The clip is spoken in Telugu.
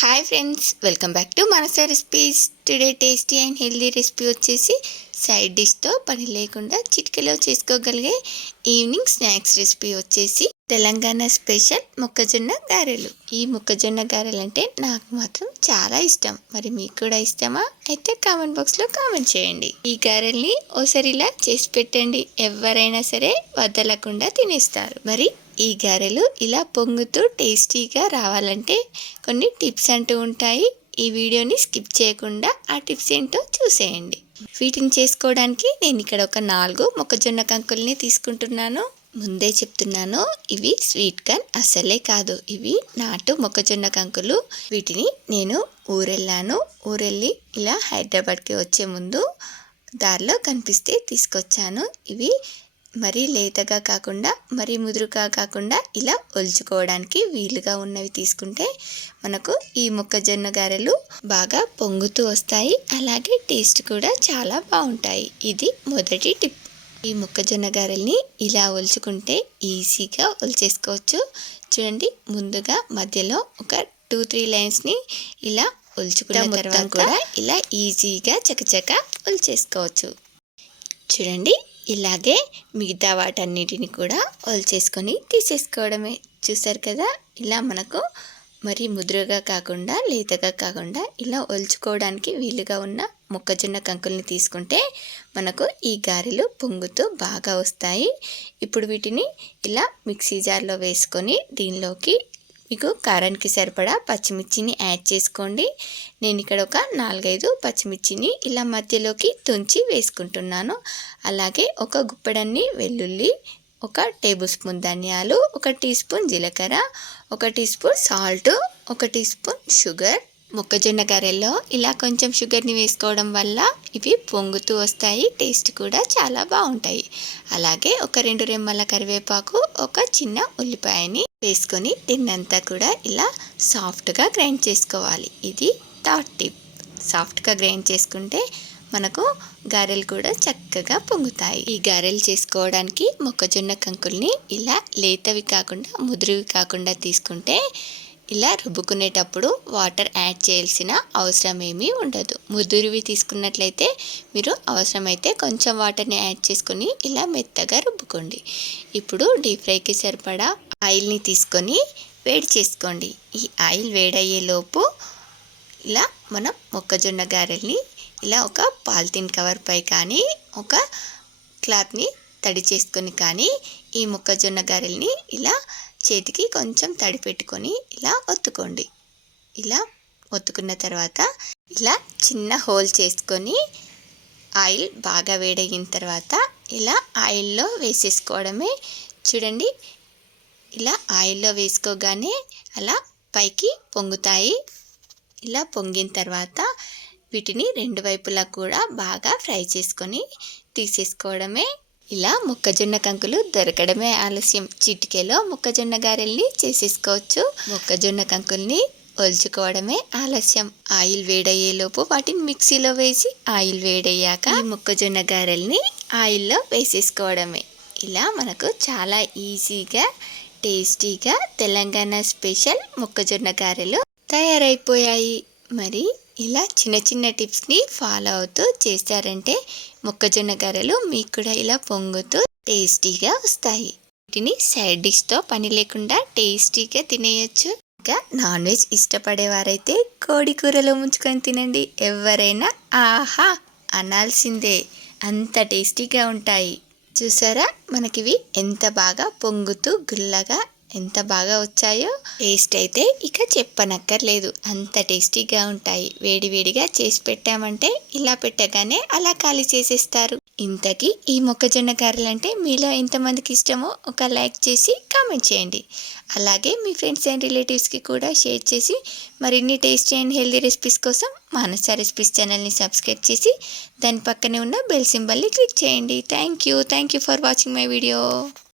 Hi friends, welcome back to Manasa recipes. Today tasty and healthy recipe వచ్చేసి సైడ్ డిష్తో పని లేకుండా చిటికెలో చేసుకోగలిగే ఈవినింగ్ స్నాక్స్ రెసిపీ వచ్చేసి తెలంగాణ స్పెషల్ మొక్కజొన్న గారెలు. ఈ మొక్కజొన్న గారెలు అంటే నాకు మాత్రం చాలా ఇష్టం. మరి మీకు కూడా ఇష్టమా? అయితే కామెంట్ బాక్స్లో కామెంట్ చేయండి. ఈ గారెల్ని ఓసారి ఇలా చేసి పెట్టండి, ఎవరైనా సరే వదలకుండా తినేస్తారు. మరి ఈ గారెలు ఇలా పొంగుతూ టేస్టీగా రావాలంటే కొన్ని టిప్స్ అంటూ ఉంటాయి. ఈ వీడియోని స్కిప్ చేయకుండా ఆ టిప్స్ ఏంటో చూసేయండి. వీటిని చేసుకోవడానికి నేను ఇక్కడ ఒక 4 మొక్కజొన్న కంకుల్ని తీసుకుంటున్నాను. ముందే చెప్తున్నాను, ఇవి స్వీట్ కార్న్ అస్సలే కాదు, ఇవి నాటు మొక్కజొన్న కంకులు. వీటిని నేను ఊరెళ్ళి ఇలా హైదరాబాద్కి వచ్చే ముందు దారిలో కనిపిస్తే తీసుకొచ్చాను. ఇవి మరీ లేతగా కాకుండా మరీ ముదురుగా కాకుండా ఇలా ఒలుచుకోవడానికి వీలుగా ఉన్నవి తీసుకుంటే మనకు ఈ మొక్కజొన్న గారెలు బాగా పొంగుతూ వస్తాయి. అలాగే టేస్ట్ కూడా చాలా బాగుంటాయి. ఇది మొదటి టిప్. ఈ మొక్కజొన్న గారెల్ని ఇలా ఒలుచుకుంటే ఈజీగా ఒలిచేసుకోవచ్చు. చూడండి, ముందుగా మధ్యలో ఒక 2-3 లైన్స్ని ఇలా ఒలుచుకున్న తర్వాత కూడా ఇలా ఈజీగా చకచక ఒలిచేసుకోవచ్చు. చూడండి, ఇలాగే మిగతా వాటన్నిటిని కూడా ఒలిచేసుకొని తీసేసుకోవడమే. చూసారు కదా, ఇలా మనకు మరి ముదురుగా కాకుండా లేతగా కాకుండా ఇలా ఒలుచుకోవడానికి వీలుగా ఉన్న మొక్కజొన్న కంకుల్ని తీసుకుంటే మనకు ఈ గారెలు పొంగుతూ బాగా వస్తాయి. ఇప్పుడు వీటిని ఇలా మిక్సీ జార్లో వేసుకొని దీనిలోకి మీకు కారానికి సరిపడా పచ్చిమిర్చిని యాడ్ చేసుకోండి. నేను ఇక్కడ ఒక 4-5 పచ్చిమిర్చిని ఇలా మధ్యలోకి తుంచి వేసుకుంటున్నాను. అలాగే ఒక గుప్పెడన్ని వెల్లుల్లి, 1 టేబుల్ స్పూన్ ధనియాలు, 1 టీ స్పూన్ జీలకర్ర, 1 teaspoon salt, 1 teaspoon sugar. మొక్కజొన్న గారెల్లో ఇలా కొంచెం షుగర్ని వేసుకోవడం వల్ల ఇవి పొంగుతూ వస్తాయి, టేస్ట్ కూడా చాలా బాగుంటాయి. అలాగే ఒక 2 రెమ్మల కరివేపాకు, 1 చిన్న ఉల్లిపాయని వేసుకొని దీన్నంతా కూడా ఇలా సాఫ్ట్గా గ్రైండ్ చేసుకోవాలి. ఇది థర్డ్ టిప్. సాఫ్ట్గా గ్రైండ్ చేసుకుంటే మనకు గారెలు కూడా చక్కగా పొంగుతాయి. ఈ గారెలు చేసుకోవడానికి మొక్కజొన్న కంకుల్ని ఇలా లేతవి కాకుండా ముదురువి కాకుండా తీసుకుంటే ఇలా రుబ్బుకునేటప్పుడు వాటర్ యాడ్ చేయాల్సిన అవసరం ఏమీ ఉండదు. ముదురువి తీసుకున్నట్లయితే మీరు అవసరమైతే కొంచెం వాటర్ని యాడ్ చేసుకొని ఇలా మెత్తగా రుబ్బుకోండి. ఇప్పుడు డీప్ ఫ్రైకి సరిపడా ఆయిల్ని తీసుకొని వేడి చేసుకోండి. ఈ ఆయిల్ వేడయ్యేలోపు ఇలా మనం మొక్కజొన్న గారెల్ని ఇలా ఒక పాలిథిన్ కవర్పై కానీ ఒక క్లాత్ని తడి చేసుకొని కానీ ఈ మొక్కజొన్న గారెల్ని ఇలా చేతికి కొంచెం తడి పెట్టుకొని ఇలా ఒత్తుకోండి. ఇలా ఒత్తుకున్న తర్వాత ఇలా చిన్న హోల్ చేసుకొని ఆయిల్ బాగా వేడయిన తర్వాత ఇలా ఆయిల్లో వేసేసుకోవడమే. చూడండి, ఇలా ఆయిల్లో వేసుకోగానే అలా పైకి పొంగుతాయి. ఇలా పొంగిన తర్వాత వీటిని 2 వైపులా కూడా బాగా ఫ్రై చేసుకొని తీసేసుకోవడమే. ఇలా మొక్కజొన్న కంకులు దొరకడమే ఆలస్యం, చిటికెలో మొక్కజొన్న గారెల్ని చేసేసుకోవచ్చు. మొక్కజొన్న కంకుల్ని ఒలుచుకోవడమే ఆలస్యం. ఆయిల్ వేడయ్యేలోపు వాటిని మిక్సీలో వేసి ఆయిల్ వేడయ్యాక ఈ మొక్కజొన్న గారెల్ని ఆయిల్లో వేసేసుకోవడమే. ఇలా మనకు చాలా ఈజీగా టేస్టీగా తెలంగాణ స్పెషల్ మొక్కజొన్న గారెలు తయారైపోయాయి. మరి ఇలా చిన్న చిన్న టిప్స్ని ఫాలో అవుతూ చేస్తారంటే మొక్కజొన్న గారెలు మీకు కూడా ఇలా పొంగుతూ టేస్టీగా వస్తాయి. వీటిని సైడ్ డిష్తో పని లేకుండా టేస్టీగా తినేయచ్చు. ఇంకా నాన్ వెజ్ ఇష్టపడేవారైతే కోడి కూరలో ముంచుకొని తినండి, ఎవరైనా ఆహా అనాల్సిందే, అంత టేస్టీగా ఉంటాయి. చూసారా, మనకివి ఎంత బాగా పొంగుతూ గుల్లగా ఎంత బాగా వచ్చాయో. టేస్ట్ అయితే ఇక చెప్పనక్కర్లేదు, అంత టేస్టీగా ఉంటాయి. వేడివేడిగా చేసి పెట్టామంటే ఇలా పెట్టగానే అలా ఖాళీ చేసేస్తారు. ఇంతకీ ఈ మొక్కజొన్న గారెలు అంటే మీలో ఎంతమందికి ఇష్టమో ఒక లైక్ చేసి కామెంట్ చేయండి. అలాగే మీ ఫ్రెండ్స్ అండ్ రిలేటివ్స్కి కూడా షేర్ చేసి మరిన్ని టేస్టీ అండ్ హెల్దీ రెసిపీస్ కోసం మానస రెసిపీస్ ఛానల్ని సబ్స్క్రైబ్ చేసి దాని పక్కనే ఉన్న బెల్ సింబల్ని క్లిక్ చేయండి. Thank you for watching my video.